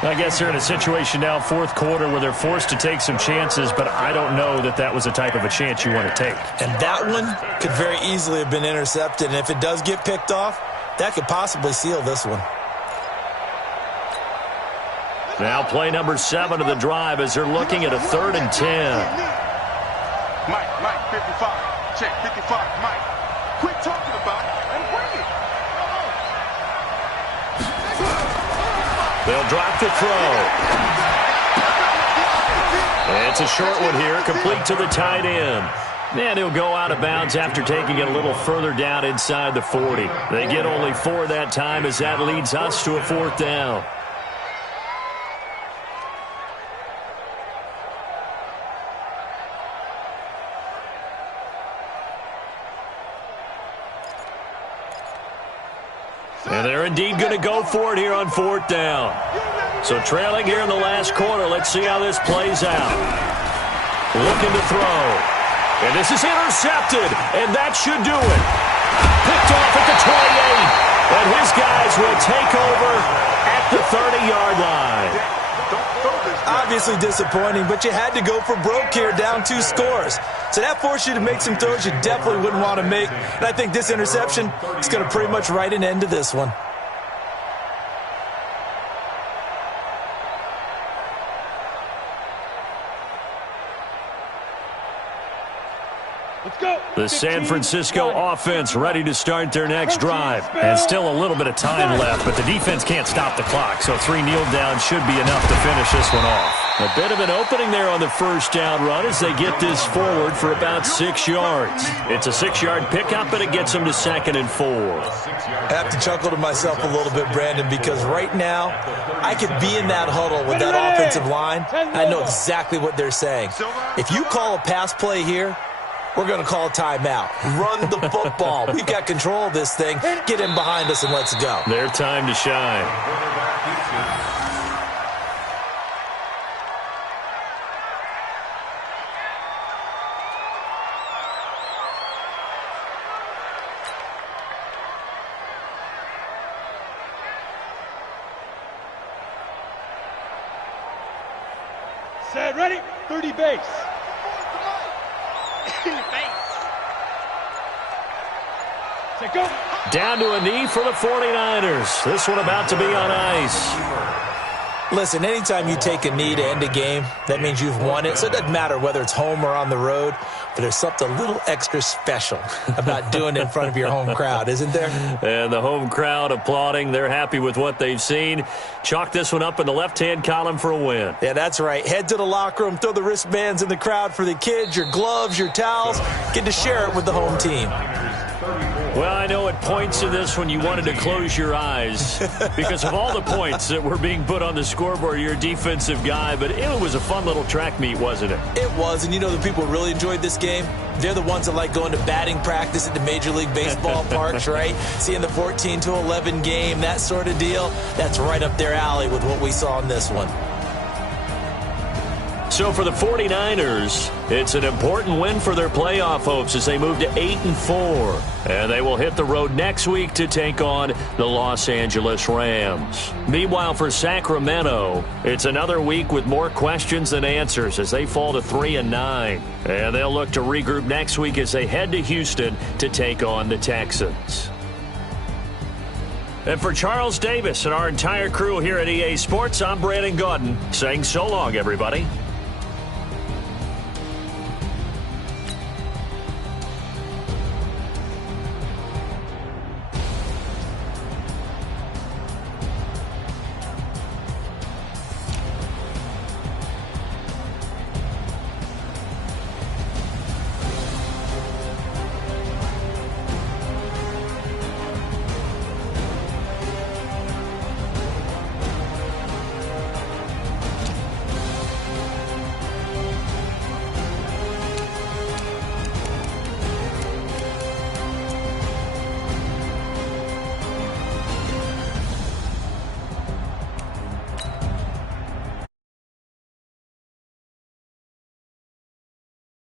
I guess they're in a situation now, 4th quarter, where they're forced to take some chances, but I don't know that that was the type of a chance you want to take. And that one could very easily have been intercepted, and if it does get picked off, that could possibly seal this one. Now play number 7 of the drive as they're looking at a 3rd and 10. Mike, 55. Check, 55, Mike. Quit talking about it and bring it. They'll drop to throw. It's a short one here, complete to the tight end. And he'll go out of bounds after taking it a little further down inside the 40. They get only 4 that time as that leads us to a 4th down. And they're indeed going to go for it here on 4th down. So trailing here in the last quarter. Let's see how this plays out. Looking to throw. And this is intercepted. And that should do it. Picked off at the 28. And his guys will take over at the 30-yard line. Obviously disappointing, but you had to go for broke here, down 2 scores. So that forced you to make some throws you definitely wouldn't want to make. And I think this interception is going to pretty much write an end to this one. The San Francisco offense ready to start their next drive. And still a little bit of time left, but the defense can't stop the clock. So 3 kneel downs should be enough to finish this one off. A bit of an opening there on the first down run as they get this forward for about 6 yards. It's a 6-yard pickup, and it gets them to 2nd and 4. I have to chuckle to myself a little bit, Brandon, because right now I could be in that huddle with that offensive line. I know exactly what they're saying. If you call a pass play here, we're going to call a timeout. Run the football. We've got control of this thing. Get in behind us and let's go. Their time to shine. Set, ready, 30 base. Go. Down to a knee for the 49ers. This one about to be on ice. Listen, anytime you take a knee to end a game, that means you've won it. So it doesn't matter whether it's home or on the road, but there's something a little extra special about doing it in front of your home crowd, isn't there? And the home crowd applauding. They're happy with what they've seen. Chalk this one up in the left-hand column for a win. Yeah, that's right. Head to the locker room, throw the wristbands in the crowd for the kids, your gloves, your towels. Get to share it with the home team. Well, I know at points in this one you wanted to close your eyes because of all the points that were being put on the scoreboard. You're a defensive guy, but it was a fun little track meet, wasn't it? It was, and you know the people who really enjoyed this game? They're the ones that like going to batting practice at the Major League Baseball parks, right? Seeing the 14-11 game, that sort of deal. That's right up their alley with what we saw in this one. So for the 49ers, it's an important win for their playoff hopes as they move to 8-4. And they will hit the road next week to take on the Los Angeles Rams. Meanwhile, for Sacramento, it's another week with more questions than answers as they fall to 3-9. And they'll look to regroup next week as they head to Houston to take on the Texans. And for Charles Davis and our entire crew here at EA Sports, I'm Brandon Gaudin saying so long, everybody.